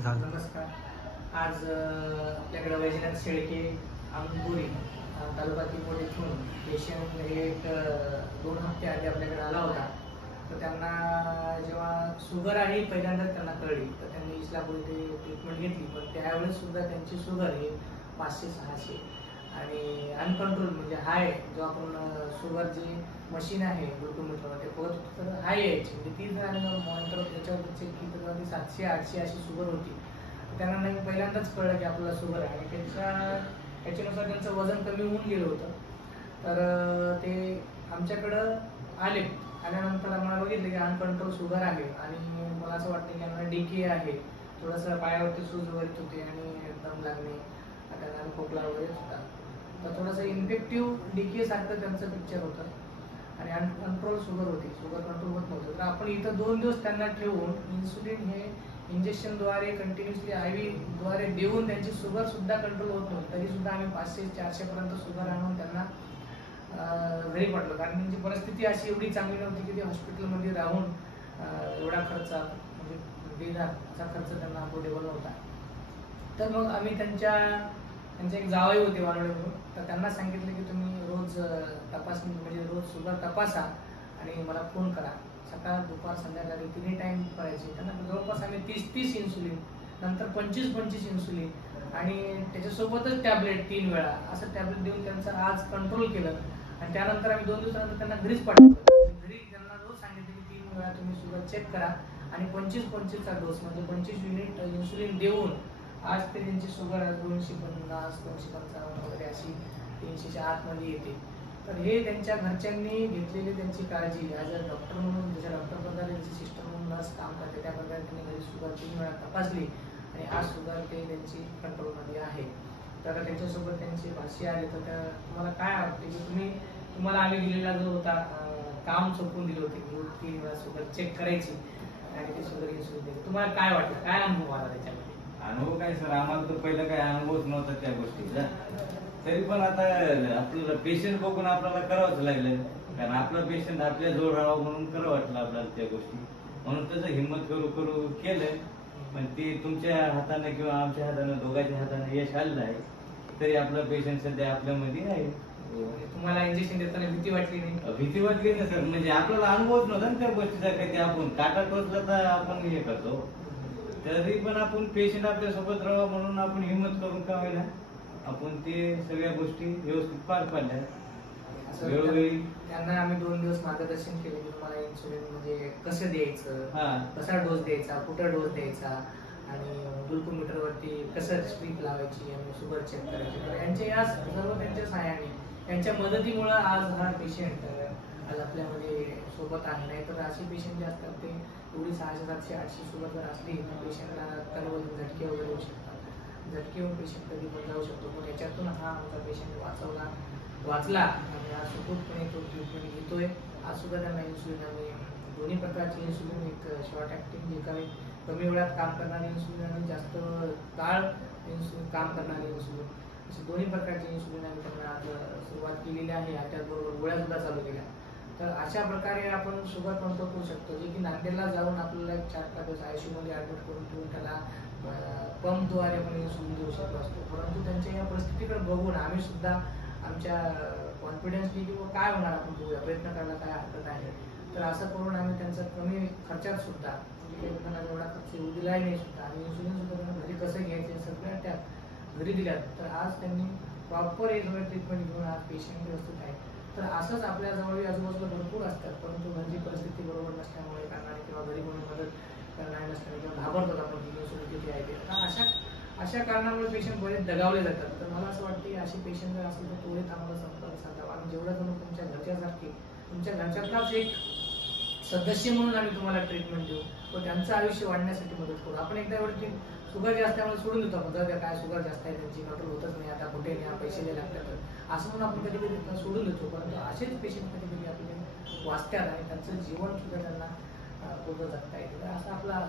नमस्कार. आज आपल्याकडे वैजनाथ शेळके अंगुरी तालुका तिकोट येथून पेशंट एक 2 हफ्ते आधी आपल्याकडे आला होता. तर त्यांना जेव्हा शुगर आहे पहिल्यांदाच त्यांना कळली, तर त्यांनी इस्लामपूर इथे ट्रीटमेंट घेतली. पण त्यावेळेस सुद्धा त्यांची शुगर ही 500-600 आणि अनकंट्रोल म्हणजे हाय, जो आपण शुगर जी मशीन आहे ग्लुकोमीटर ते बघत होतो तर हाय यायची, म्हणजे ती जर मॉनिटर त्याच्यावर चेक केली तर ती 700-800 अशी शुगर होती. त्यांना नाही पहिल्यांदाच कळलं की आपल्याला शुगर आहे आणि त्याच्यानुसार त्यांचं वजन कमी होऊन गेलं होतं. तर ते आमच्याकडं आल्यानंतर आम्हाला बघितलं की अनकंट्रोल शुगर आहे आणि मला असं वाटतं की त्यांना डीके आहे, थोडंसं पायावरती सूज वगैरे होते आणि दम लागणे, त्यांना खोकला वगैरे होता. तर थोडंसं इन्फेक्टिव्ह डीके सारखं त्यांचं पिक्चर होतं आणि अनकंट्रोल शुगर होती, शुगर कंट्रोल होत नव्हतं. तर आपण इथं 2 दिवस त्यांना ठेवून इन्सुलिन हे इंजेक्शनद्वारे कंटिन्युअसली IV द्वारे देऊन त्यांची शुगर सुद्धा कंट्रोल होत नव्हती. तरी सुद्धा आम्ही 500-400 पर्यंत शुगर आणून त्यांना घरी पाठवलं, कारण त्यांची परिस्थिती अशी एवढी चांगली नव्हती की ते हॉस्पिटलमध्ये राहून एवढा खर्च म्हणजे 1,500 असा खर्च त्यांना अफोर्डेबल नव्हता. तर मग आम्ही त्यांचे एक जावई होते वारवडेवरून, तर त्यांना सांगितलं की तुम्ही रोज तपासणी म्हणजे रोज शुगर तपासा आणि मला फोन करा. सकाळ दुपार संध्याकाळी 3 टाइम करायचे. त्यांना जवळपास आम्ही 30 इन्सुलिन, नंतर 25 इन्सुलिन आणि त्याच्यासोबतच टॅबलेट 3 वेळा असं टॅबलेट देऊन त्यांचं आज कंट्रोल केलं. आणि त्यानंतर आम्ही 2 दिवसानंतर त्यांना घरीच पाठवलं. घरी त्यांना रोज सांगितलं की 3 वेळा तुम्ही शुगर चेक करा आणि 25चा डोस म्हणजे 25 युनिट इन्सुलिन देऊन आज ते त्यांची शुगर 250-255 वगैरे अशी 300च्या आतमध्ये येते. तर हे त्यांच्या घरच्यांनी घेतलेली त्यांची काळजी, ॲज अ डॉक्टर म्हणून जशा डॉक्टर प्रकारे त्यांची सिस्टर म्हणून नर्स काम करते त्या प्रकारे त्यांनी घरी शुगर 3 वेळा तपासली आणि आज शुगर ते त्यांची कंट्रोलमध्ये आहे. तर त्यांच्यासोबत त्यांचे भाषी आले. तर तुम्हाला काय वाटते की तुम्हाला आम्ही दिलेला जो होता काम सोपवून दिले होते की 3 वेळा शुगर चेक करायची आणि ते शुगर इन्सुलिन द्यायची, तुम्हाला काय वाटलं, काय अनुभव आला त्याच्यामध्ये? अनुभव काय सर, आम्हाला तर पहिलं काय अनुभवच नव्हता त्या गोष्टीचा. तरी पण आता आपल्याला पेशंट बघून आपल्याला करावंच लागलं, कारण आपला पेशंट आपल्या जवळ राहावं म्हणून करावं वाटलं आपल्याला त्या गोष्टी. म्हणून त्याचं हिंमत करू केलं. पण ते तुमच्या हाताने किंवा आमच्या हाताने दोघांच्या हाताने यश आलेलं आहे. तरी आपला पेशंट सध्या आपल्यामध्ये आहे. तुम्हाला इंजेक्शन देताना भीती वाटली नाही? भीती वाटली ना सर, म्हणजे आपल्याला अनुभवच नव्हता ना त्या गोष्टीचा. काही आपण काटा टोचला तर आपण हे करतो, तरी पण आपण पेशंट आपल्या सोबत राहावं म्हणून आपण हिंमत करून का होईना आपण ते सगळ्या गोष्टी व्यवस्थित पार पाडल्या. वेळोवेळी त्यांना आम्ही 2 दिवस मार्गदर्शन केले की तुम्हाला इन्सुलिन म्हणजे कसं द्यायचं, कसा डोस द्यायचा, कुठं डोस द्यायचा आणि ग्लुकोमीटरवरती कसं स्ट्रीप लावायची आणि शुगर चेक करायची. तर यांच्या या सर्व त्यांच्या सहाय्याने, त्यांच्या मदतीमुळे आज हा पेशंट आज आपल्यामध्ये सोबत आहे. नाही तर असे पेशंट जे असतात ते एवढी 600-700-800 शुगर जर असली तर पेशंटला कलवल झटके वगैरे होऊ शकतात. झटके होऊन पेशंट कधी पण जाऊ शकतो. पण याच्यातून हा आमचा पेशंट वाचला आणि आज सुखरूपपणे तो ट्रीटमेंट घेतोय. आज सुद्धा त्यांना इन्सुलिन आम्ही दोन्ही प्रकारचे इन्सुलिन, एक शॉर्ट ॲक्टिंग जे काही कमी वेळात काम करणारे इन्सुलिन आणि जास्त काळ काम करणारे इन्सुलिन, असे दोन्ही प्रकारचे इन्सुलिन आम्ही त्यांना आज सुरुवात केलेली आहे. त्याचबरोबर गोळ्या सुद्धा चालू केल्या. तर अशा प्रकारे आपण शुगर कंट्रोल करू शकतो, जे की नांदेडला जाऊन आपल्याला 4-5 दिवस ICU मध्ये ॲडमिट करून ठेवून त्याला पंपद्वारे आपण इन्सुलिन देऊ शकतो असतो. परंतु त्यांच्या या परिस्थितीकडे बघून आम्ही सुद्धा आमच्या कॉन्फिडन्सली की काय होणार आपण बघूया, प्रयत्न करायला काय हरकत आहे. तर असं करून आम्ही त्यांचा कमी खर्चात सुद्धा त्यांना एवढा खर्च येऊ दिलाही नाही सुद्धा आणि इन्सुलिन सुद्धा त्यांना घरी कसं घ्यायचे सगळ्या त्या घरी दिल्यात. तर आज त्यांनी प्रॉपर एक ट्रीटमेंट घेऊन आज पेशंट व्यवस्थित आहे. तर असंच आपल्या जवळ आजूबाजूला भरपूर असतात, परंतु घरची परिस्थिती बरोबर नसल्यामुळे करणारे किंवा घरी कोणी मदत करणारे नसल्याने किंवा घाबरतात आपण इन्सुलिन किती आहे ते. अशा कारणामुळे पेशंट बरेच दगावले जातात. तर मला असं वाटतं की असे पेशंट जर असेल तर त्वरित आम्हाला संपर्क साधावा आणि जेवढं तुम्ही तुमच्या घरच्यासारखे तुमच्या घरच्यातलाच एक सदस्य म्हणून आम्ही तुम्हाला ट्रीटमेंट देऊ व त्यांचं आयुष्य वाढण्यासाठी मदत करू. आपण एकदा एवढी शुगर जास्त त्यामुळे सोडून देतो आपण, जर काय शुगर जास्त आहे त्यांची कंट्रोल होतच नाही, आता कुठे नाही, पैसे द्यायला लागतात असं म्हणून आपण कधी कधी सोडून देतो. परंतु असेच पेशंट कधी कधी आपले वाचतात आणि त्यांचं जीवन सुद्धा त्यांना पुढं जगता येईल. तर असं आपला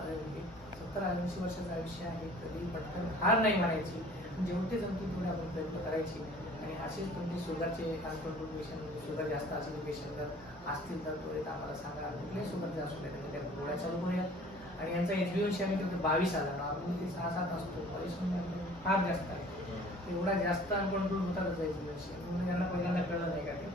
70-80 वर्षाचं आयुष्य आहे. कधी पटकन हार नाही मानायची, जेवढे जमतील तेवढे आपण प्रयत्न करायची आणि असेच तुमचे शुगरचे अनकंट्रोल पेशंट, शुगर जास्त असलेले पेशंट जर असतील तर त्वरित आम्हाला सांगा. कुठल्याही शुगरचे असू द्या, त्या गोळ्या चालू करूयात आणि यांचा HbA1c आम्ही करतो 22 आला, नॉर्मल ते 6-7 असतो, 22 म्हणजे फार जास्त आहे. एवढा जास्त अनकंट्रोल होता त्याचा HbA1c, म्हणून यांना पहिल्यांदा कळलं नाही का ते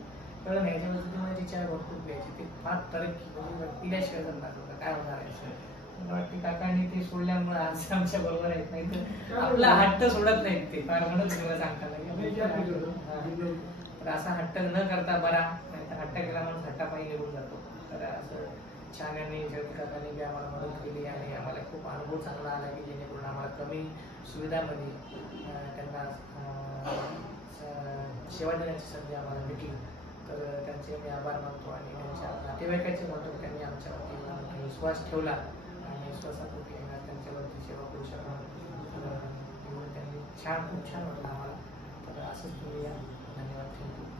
कळलं नाही. याच्यामध्ये तुम्हाला ती चाय भरपूर प्यायची, ते फार तरक्की म्हणजे पिल्याशिवाय जमणार होतं, काय होणार आहे. मला वाटते काकांनी ते सोडल्यामुळे आज आमच्या बरोबर आहेत, नाही तर आपला हट्ट सोडत नाहीत ते, फार म्हणत मला सांगताना तर असा हट्ट न करता बरा, नाही तर हट्ट केला म्हणून हट्टापायी निघून जातो. तर असं छान यांनी जयंत काकांनी बी आम्हाला मदत केली आणि आम्हाला खूप अनुभव चांगला आला की जेणेकरून आम्हाला कमी सुविधामध्ये त्यांना सेवा देण्याची संधी आम्हाला भेटली. तर त्यांचे मी आभार मानतो आणि त्यांच्या नातेवाईकाचे म्हणतो, त्यांनी आमच्यावरती विश्वास ठेवला आणि विश्वासापोटी त्यांच्यावरती सेवा करू शकणार. तर त्यांनी खूप छान वाटलं आम्हाला. तर असंच तुम्ही या. धन्यवाद.